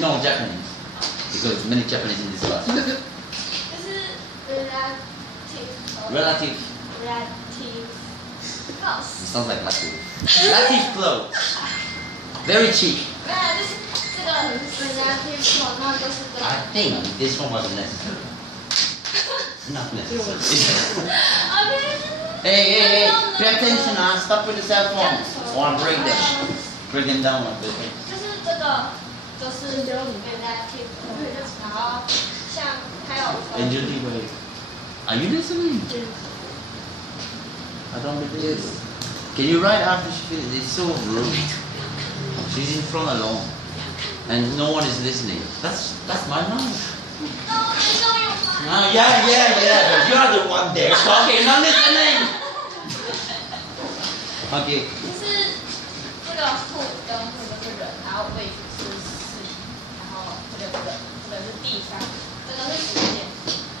No, Japanese. Because many Japanese in this class. 就是 Relative. close. It sounds like Latin. Relative close. Very cheap. 没有，就是这个 relative close，然后就是这个。 I think this one wasn't necessary. Not necessary. Hey, pay attention, stop with the cell phone. Or break them. Break them down one bit. 就是这个，就是 relative close，然后像还有。Are you listening? I don't believe this. Can you write after she finishes? It's so rude. She's in front alone. And no one is listening. That's my mom. Yeah. But you're the one there talking, not listening. Okay. 就是这个 who 跟 who 都是人，然后 which 是事，然后这个是地方，这个是时间，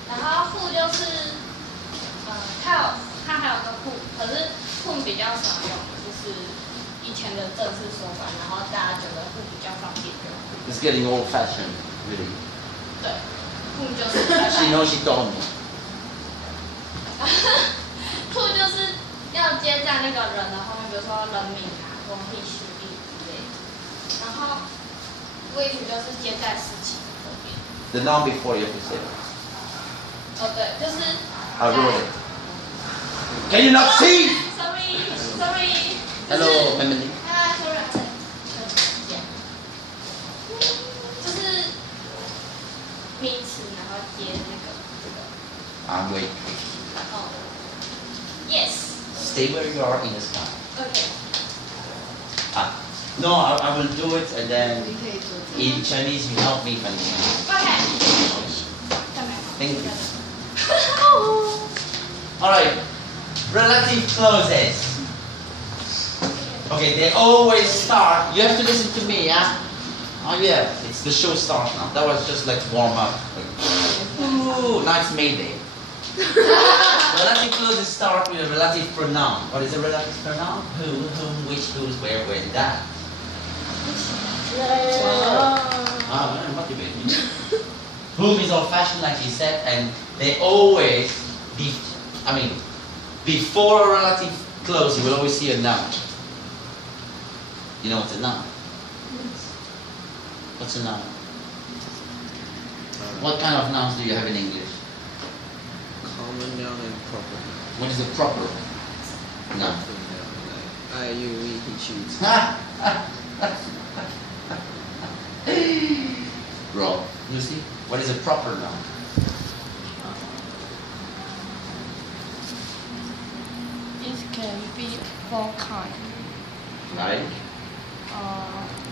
然后 who 就是它还有个 who， 可是 who 比较少用，就是以前的正式说法，然后大家觉得 who 比较方便用。It's getting old-fashioned, really. 对 ，who 就是。She knows she told me. who 就是要接在那个人的后面，比如说人名或必须之类的。然后 which 就是接在事情后面。The noun before you have to say it. 哦，对，就是。I wrote it. Can you not see? Sorry. Hello, family. sorry. 就是名词，然后接那个这个。Wait.哦。Yes. Stay where you are in the sky. Okay. No, I will do it and then in Chinese you help me finish. Okay. Thank you. Alright. Relative clauses. Okay, they always start. You have to listen to me, yeah? Oh yeah, it's the show starts now. That was just like warm up. Ooh, now it's Mayday. Relative clauses start with a relative pronoun. What is a relative pronoun? Who, whom, which, whose, where, when, that. I'm motivated. Whom is old-fashioned, like you said, and they always, before a relative clause, you will always see a noun. You know what's a noun? What's a noun? What kind of nouns do you have in English? Common noun and proper noun. What is a proper noun? I, you, we, he, choose. Rob, Lucy, what is a proper noun? It can be four kinds. Like?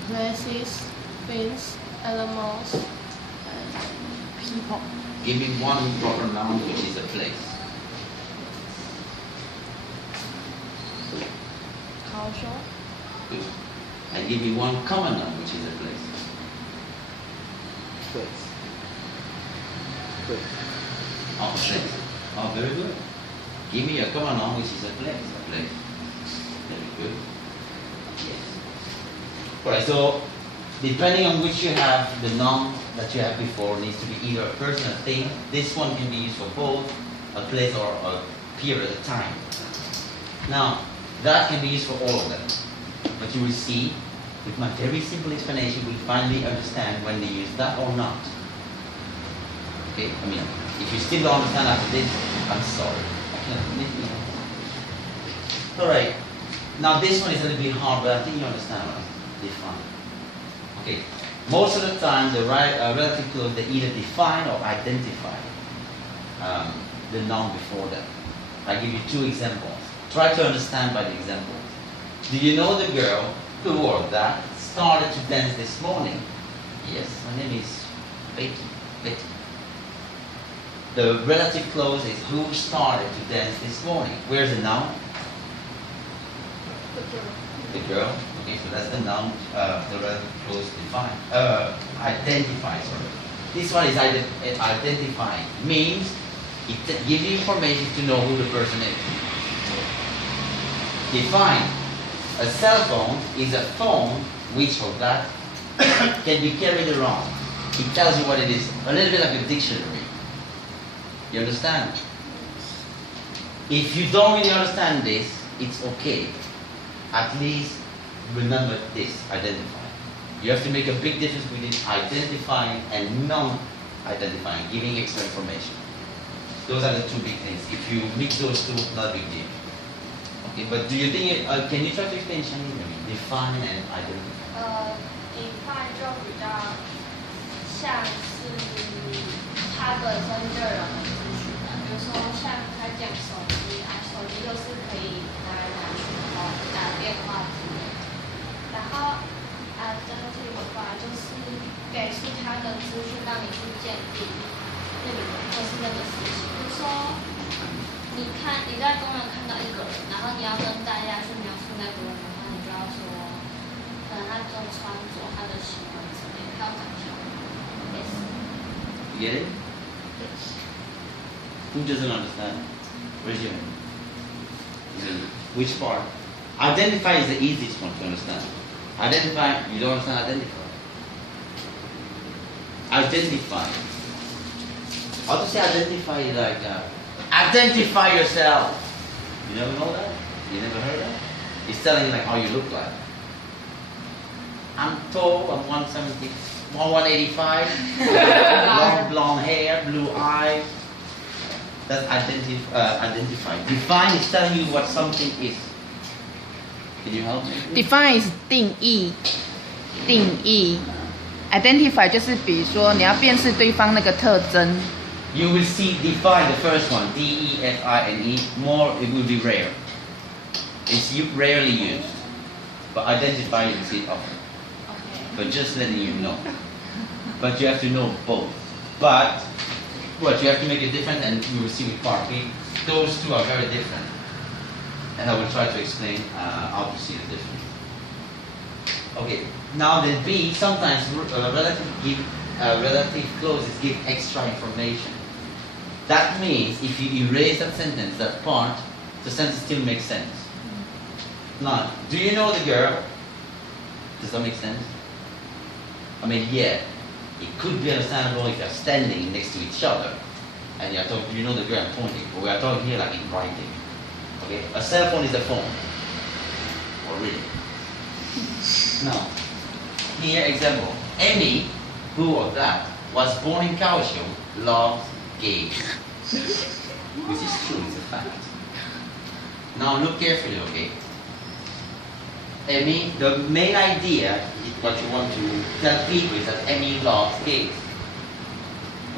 Places, things, animals, and people. Give me one proper noun which is a place. Culture. Good. And give me one common noun which is a place. Place. Oh, place. Oh, very good. Give me a common noun which is a place. A place. Very good. Yes. Alright, so depending on which you have, the noun that you have before needs to be either a person or a thing. This one can be used for both a place or a period of time. Now, that can be used for all of them. But you will see, with my very simple explanation, we finally understand when they use that or not. Okay? If you still don't understand after this, I'm sorry. Alright. Now this one is a little bit hard, but I think you understand what I define. Okay. Most of the time, the relative clause, they either define or identify the noun before them. I'll give you two examples. Try to understand by the example. Do you know the girl who or that started to dance this morning? Yes, her name is Betty. Betty. The relative clause is who started to dance this morning. Where's the noun? The girl. Okay, so that's the noun, the relative clause define. Identify, sorry. This one is identifying. Means it gives you information to know who the person is. Define. A cell phone is a phone which or that can be carried around. It tells you what it is, a little bit like a dictionary. You understand? If you don't really understand this, it's okay. At least remember this, identify. You have to make a big difference between identifying and non-identifying, giving extra information. Those are the two big things. If you mix those two, not a big deal. Okay, but do you think, can you try to explain Chinese? Define and identify. define 就比较像是它本身就有的资讯的，比如说像他讲手机啊，手机就是可以拿来拿去然后打电话之类的。然后identify 的话就是给出他的资讯，让你去鉴定那个人或是那个事情。比如说，你在公园看到一个人，然后你要跟大家去描述那个人的话，你就要说，可能他的穿着、他的行为之类的，他要讲一下。Yes. You get it? Yes. Who doesn't understand? Raise your hand. Which part? Identify is the easiest one to understand. Identify, you don't understand identify. Identify. How to say identify is like, identify yourself. You never know that? You never heard that? It's telling you like how you look like. I'm tall, I'm 170, 185, long blonde hair, blue eyes. That's identify. Define is telling you what something is. Can you help me? Define is 定义，identify 就是比如说你要辨识对方那个特征。You will see define the first one, D-E-F-I-N-E. More, it will be rare. It's rarely used. But identify, you see it often. Okay. But just letting you know. But you have to know both. But what you have to make a difference, and you will see with part B. Those two are very different. And I will try to explain how to see the difference. Okay, now the B, sometimes relative clauses give extra information. That means if you erase that sentence, that part, the sentence still makes sense. Now, do you know the girl? Does that make sense? I mean, yeah, it could be understandable if you're standing next to each other and you're talking, you know the girl I'm pointing, but we are talking here like in writing. Okay? A cell phone is a phone. Or really. Now, here example. Amy, who or that, was born in Kaohsiung, loves gays. Which is true, it's a fact. Now look carefully, okay? Amy, the main idea, what you want to tell people is that Amy loves gays.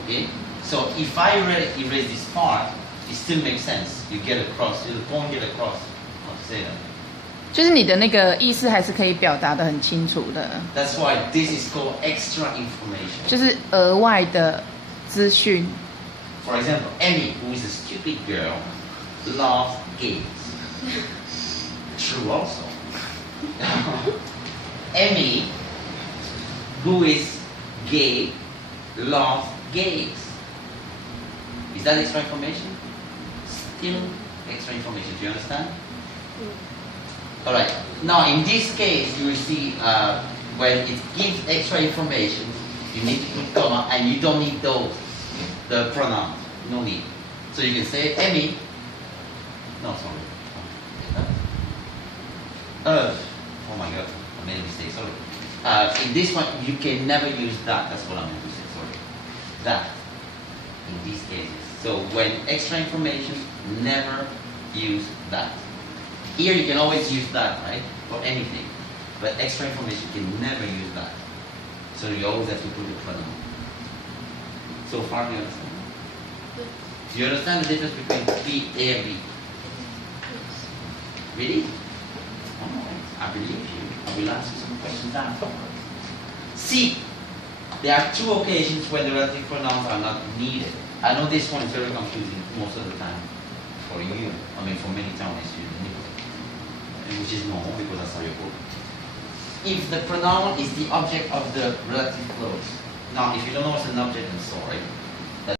Okay? So if I erase this part, it still makes sense. You get across, the point get across. How to say that? 就是你的那个意思还是可以表达得很清楚的。That's why this is called extra information. 就是额外的资讯。For example, Amy, who is a stupid girl, loves gays. True also. Amy, who is gay, loves gays. Is that extra information? Still extra information. Do you understand? Alright. Now in this case, you will see when it gives extra information, you need to put comma, and you don't need those, the pronouns. No need. So you can say Amy. No, sorry. Oh my God, I made a mistake. Sorry. In this one, you can never use that. That's what I meant to say. Sorry. That. In these cases. So when extra information, never use that. Here you can always use that, right? For anything. But extra information, you can never use that. So you always have to put the pronoun. So far, you understand? Do you understand the difference between B, A, and B? Really? Alright, I believe you. I will ask you some questions afterwards. C. There are two occasions when the relative pronouns are not needed. I know this one is very confusing most of the time for you. I mean, for many Taiwanese students anyway. Which is normal because that's how you put it. If the pronoun is the object of the relative clause. Now, if you don't know what's an object, I'm sorry.